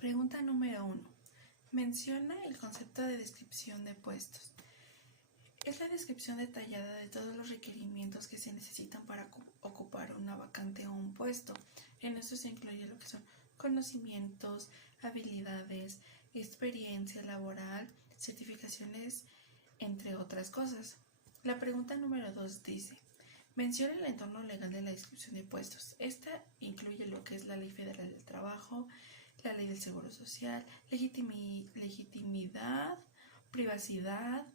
Pregunta número 1. Menciona el concepto de descripción de puestos. Es la descripción detallada de todos los requerimientos que se necesitan para ocupar una vacante o un puesto. En esto se incluye lo que son conocimientos, habilidades, experiencia laboral, certificaciones, entre otras cosas. La pregunta número 2 dice: menciona el entorno legal de la descripción de puestos. Esta incluye lo que es la Ley Federal del Trabajo, la Ley del Seguro Social, legitimidad, privacidad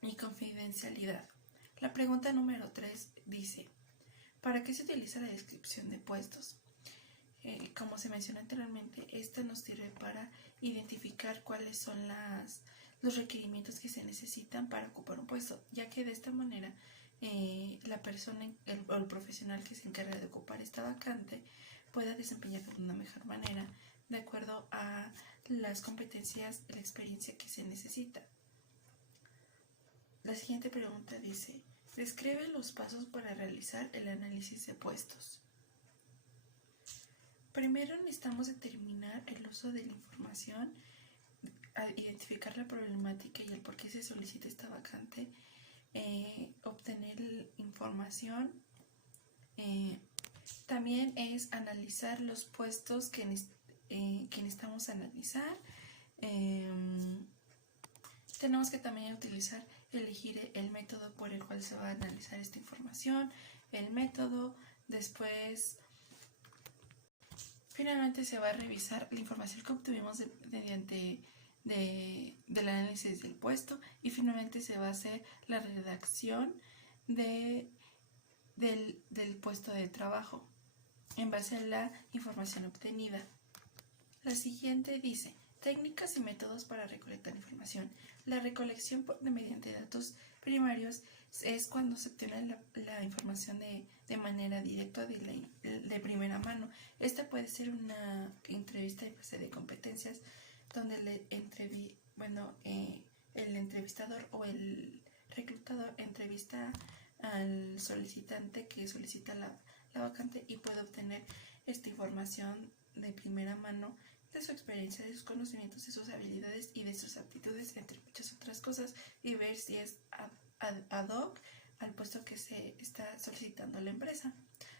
y confidencialidad. La pregunta número 3 dice: ¿para qué se utiliza la descripción de puestos? Como se mencionó anteriormente, esta nos sirve para identificar cuáles son los requerimientos que se necesitan para ocupar un puesto, ya que de esta manera la persona o el profesional que se encarga de ocupar esta vacante pueda desempeñarlo de una mejor manera de acuerdo a las competencias y la experiencia que se necesita. La siguiente pregunta dice: describe los pasos para realizar el análisis de puestos. Primero necesitamos determinar el uso de la información, identificar la problemática y el por qué se solicita esta vacante, obtener información. También es analizar los puestos que necesitamos analizar. Tenemos que también elegir el método por el cual se va a analizar esta información, el método. Después, finalmente se va a revisar la información que obtuvimos mediante del análisis del puesto, y finalmente se va a hacer la redacción del puesto de trabajo en base a la información obtenida. La siguiente dice: técnicas y métodos para recolectar información. La recolección mediante datos primarios es cuando se obtiene la información de manera directa, de primera mano. Esta puede ser una entrevista de base de competencias, donde el entrevistador o el reclutador entrevista al solicitante que solicita la vacante y puede obtener esta información de primera mano de su experiencia, de sus conocimientos, de sus habilidades y de sus aptitudes, entre muchas otras cosas, y ver si es ad hoc al puesto que se está solicitando la empresa.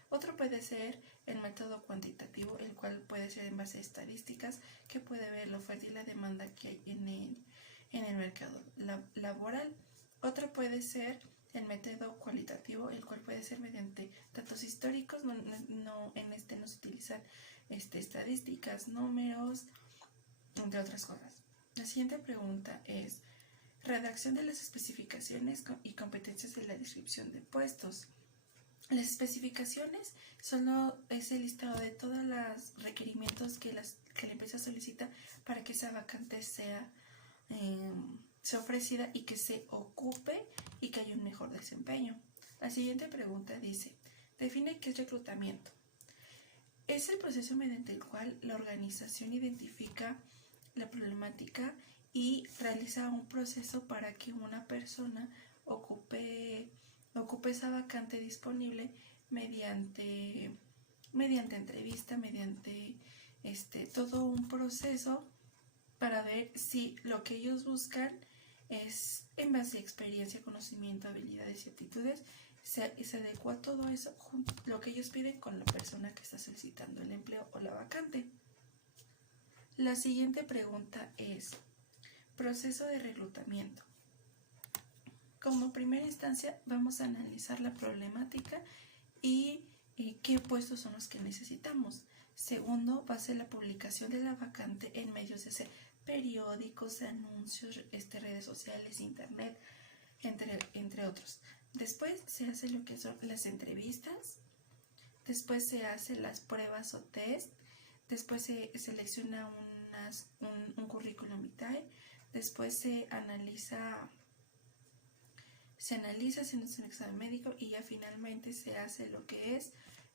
Otro puede ser el método cuantitativo, el cual puede ser en base a estadísticas, que puede ver la oferta y la demanda que hay en el mercado laboral. Otro puede ser el método cualitativo, el cual puede ser mediante datos históricos. En este no se utilizan estadísticas, números, entre otras cosas. La siguiente pregunta es: redacción de las especificaciones y competencias de la descripción de puestos. Las especificaciones es el listado de todos los requerimientos que la empresa solicita para que esa vacante sea ofrecida y que se ocupe y que haya un mejor desempeño. La siguiente pregunta dice: define qué es reclutamiento. Es el proceso mediante el cual la organización identifica la problemática y realiza un proceso para que una persona ocupe esa vacante disponible mediante entrevista, mediante todo un proceso para ver si lo que ellos buscan es en base a experiencia, conocimiento, habilidades y aptitudes. Se adecua todo eso, lo que ellos piden, con la persona que está solicitando el empleo o la vacante. La siguiente pregunta es: proceso de reclutamiento. Como primera instancia vamos a analizar la problemática y qué puestos son los que necesitamos. Segundo, va a ser la publicación de la vacante en medios de periódicos, anuncios, redes sociales, internet, entre otros. Después se hace lo que son las entrevistas. Después se hacen las pruebas o test. Después se selecciona un currículum vitae. Después se analiza haciendo un examen médico, y ya finalmente se hace lo que es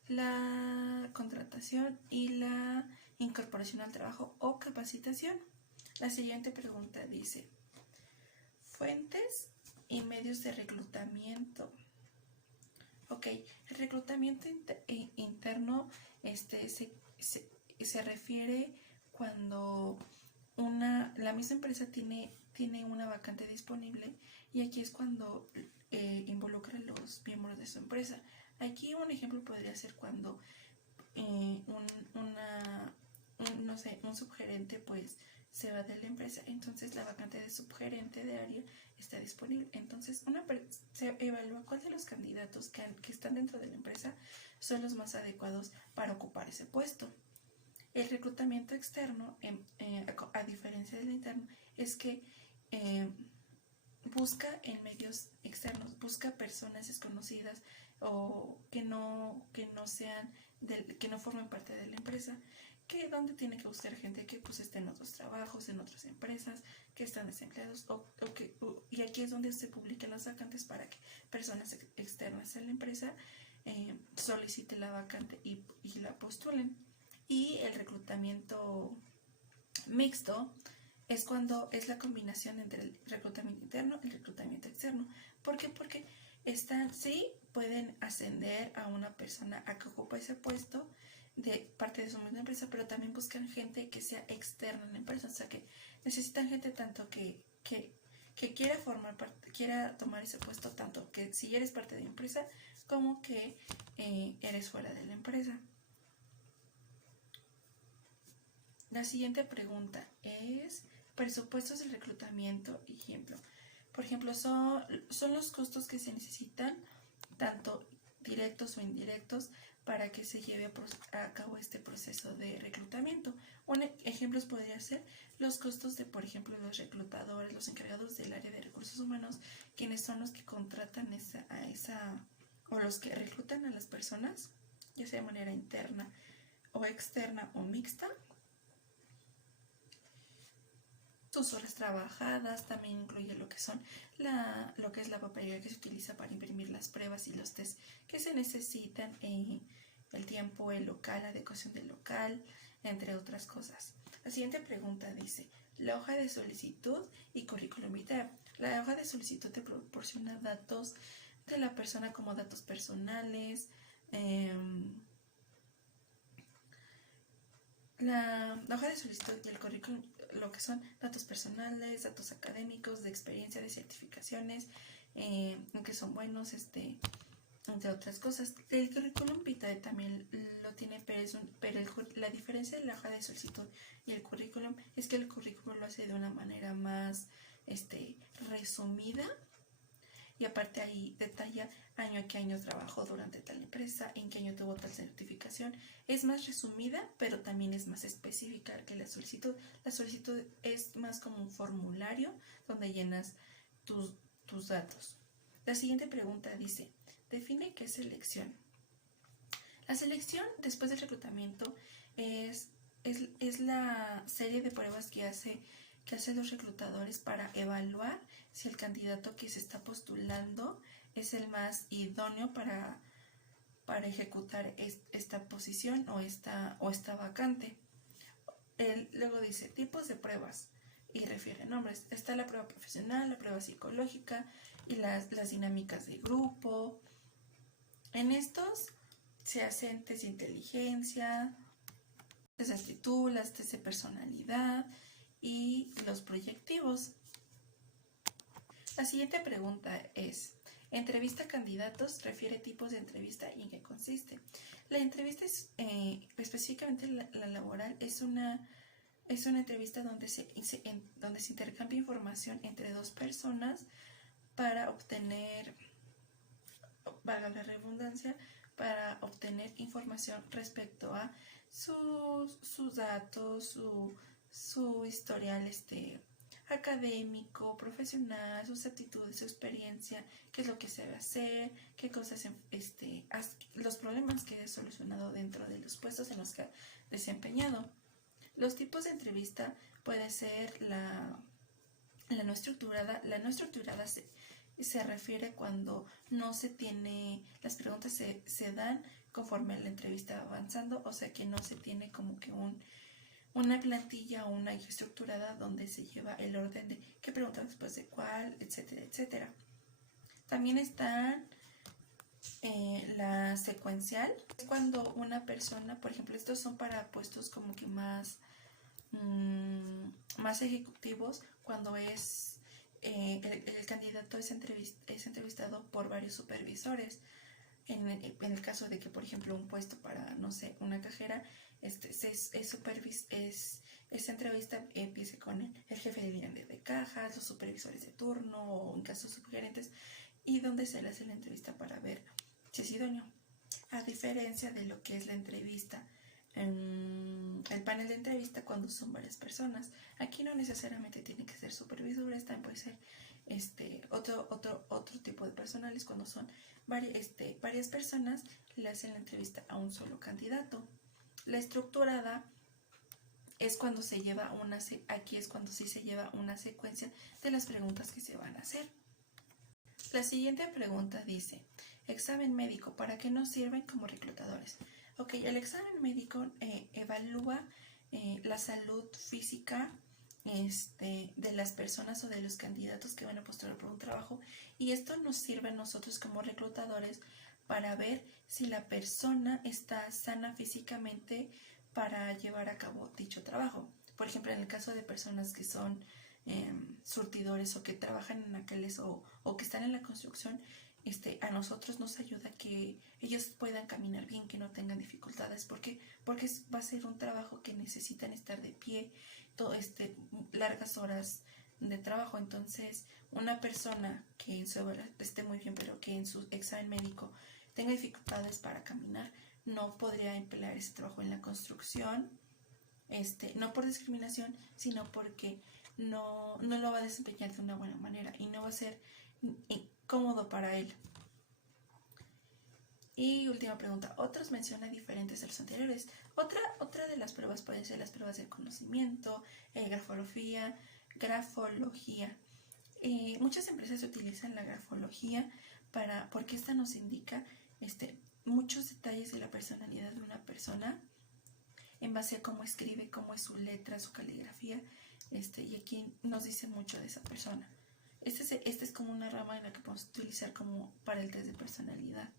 la contratación y la incorporación al trabajo o capacitación. La siguiente pregunta dice: fuentes y medios de reclutamiento. Ok, el reclutamiento interno se refiere cuando la misma empresa tiene una vacante disponible, y aquí es cuando involucra a los miembros de su empresa. Aquí un ejemplo podría ser cuando un subgerente pues se va de la empresa, entonces la vacante de subgerente de área está disponible. Entonces se evalúa cuál de los candidatos que están dentro de la empresa son los más adecuados para ocupar ese puesto. El reclutamiento externo, a diferencia del interno, es que busca en medios externos, busca personas desconocidas o que no sean que no formen parte de la empresa, que donde tiene que buscar gente que pues esté en otros trabajos, en otras empresas, que están desempleados, y aquí es donde se publican las vacantes para que personas externas a la empresa soliciten la vacante y la postulen. Y el reclutamiento mixto es cuando es la combinación entre el reclutamiento interno y el reclutamiento externo. ¿Por qué? Porque sí pueden ascender a una persona a que ocupe ese puesto de parte de su misma empresa, pero también buscan gente que sea externa en la empresa, o sea que necesitan gente tanto que quiera formar parte, quiera tomar ese puesto, tanto que si eres parte de la empresa como que eres fuera de la empresa. La siguiente pregunta es presupuestos de reclutamiento. Ejemplo. Por ejemplo, son los costos que se necesitan, tanto directos o indirectos, para que se lleve a cabo este proceso de reclutamiento. Ejemplos podría ser los costos de, por ejemplo, los reclutadores, los encargados del área de recursos humanos, quienes son los que contratan o los que reclutan a las personas, ya sea de manera interna o externa o mixta. Sus horas trabajadas, también incluye lo que es la papelería que se utiliza para imprimir las pruebas y los test que se necesitan, el tiempo, el local, la adecuación del local, entre otras cosas. La siguiente pregunta dice: la hoja de solicitud y currículum vitae. La hoja de solicitud te proporciona datos de la persona como datos personales, la hoja de solicitud y el currículum, lo que son datos personales, datos académicos, de experiencia, de certificaciones, que son buenos, entre otras cosas. El currículum vitae también lo tiene, pero la diferencia de la hoja de solicitud y el currículum es que el currículum lo hace de una manera más resumida, y aparte ahí detalla año a qué año trabajó durante tal empresa, en qué año tuvo tal certificación. Es más resumida, pero también es más específica que la solicitud. La solicitud es más como un formulario donde llenas tus datos. La siguiente pregunta dice: define qué es selección. La selección después del reclutamiento es la serie de pruebas que hacen los reclutadores para evaluar si el candidato que se está postulando es el más idóneo para ejecutar esta posición o esta vacante. Luego dice tipos de pruebas y refiere nombres. Está la prueba profesional, la prueba psicológica y las dinámicas de grupo. En estos se hacen test de inteligencia, test de actitud, las test de personalidad y los proyectivos. La siguiente pregunta es: entrevista a candidatos, refiere tipos de entrevista y en qué consiste. La entrevista es, específicamente la laboral, es una entrevista donde se intercambia información entre dos personas para obtener, valga la redundancia, para obtener información respecto a sus datos, su historial académico, profesional, sus aptitudes, su experiencia, qué es lo que se debe hacer, qué cosas, los problemas que he solucionado dentro de los puestos en los que ha desempeñado. Los tipos de entrevista puede ser la no estructurada. La no estructurada se refiere cuando no se tiene, las preguntas se dan conforme la entrevista va avanzando, o sea que no se tiene como que una plantilla o una guía estructurada donde se lleva el orden de qué pregunta después de cuál, etcétera, etcétera. También está la secuencial, es cuando una persona, por ejemplo, estos son para puestos como que más más ejecutivos cuando el candidato es entrevistado por varios supervisores. En el caso de que, por ejemplo, un puesto para, no sé, una cajera, esta entrevista empiece con el jefe de línea de cajas, los supervisores de turno o en caso subgerentes, y donde se le hace la entrevista para ver si es idóneo. A diferencia de lo que es la entrevista, el panel de entrevista cuando son varias personas. Aquí no necesariamente tiene que ser supervisores, también puede ser otro tipo de personales. Cuando son varias personas, le hacen la entrevista a un solo candidato. La estructurada es cuando se lleva aquí es cuando sí se lleva una secuencia de las preguntas que se van a hacer. La siguiente pregunta dice: examen médico, ¿para qué nos sirven como reclutadores? Ok, el examen médico evalúa la salud física de las personas o de los candidatos que van a postular por un trabajo, y esto nos sirve a nosotros como reclutadores para ver si la persona está sana físicamente para llevar a cabo dicho trabajo. Por ejemplo, en el caso de personas que son surtidores o que trabajan en aqueles o que están en la construcción, a nosotros nos ayuda que ellos puedan caminar bien, que no tengan dificultades, porque va a ser un trabajo que necesitan estar de pie largas horas de trabajo. Entonces, una persona que en su esté muy bien, pero que en su examen médico tenga dificultades para caminar, no podría emplear ese trabajo en la construcción, no por discriminación, sino porque no lo va a desempeñar de una buena manera y no va a ser cómodo para él. Y última pregunta: otros mencionan diferentes a los anteriores. Otra de las pruebas pueden ser las pruebas de conocimiento, grafología. Muchas empresas utilizan la grafología porque esta nos indica muchos detalles de la personalidad de una persona en base a cómo escribe, cómo es su letra, su caligrafía, y aquí nos dice mucho de esa persona. Esta es como una rama en la que podemos utilizar como para el test de personalidad.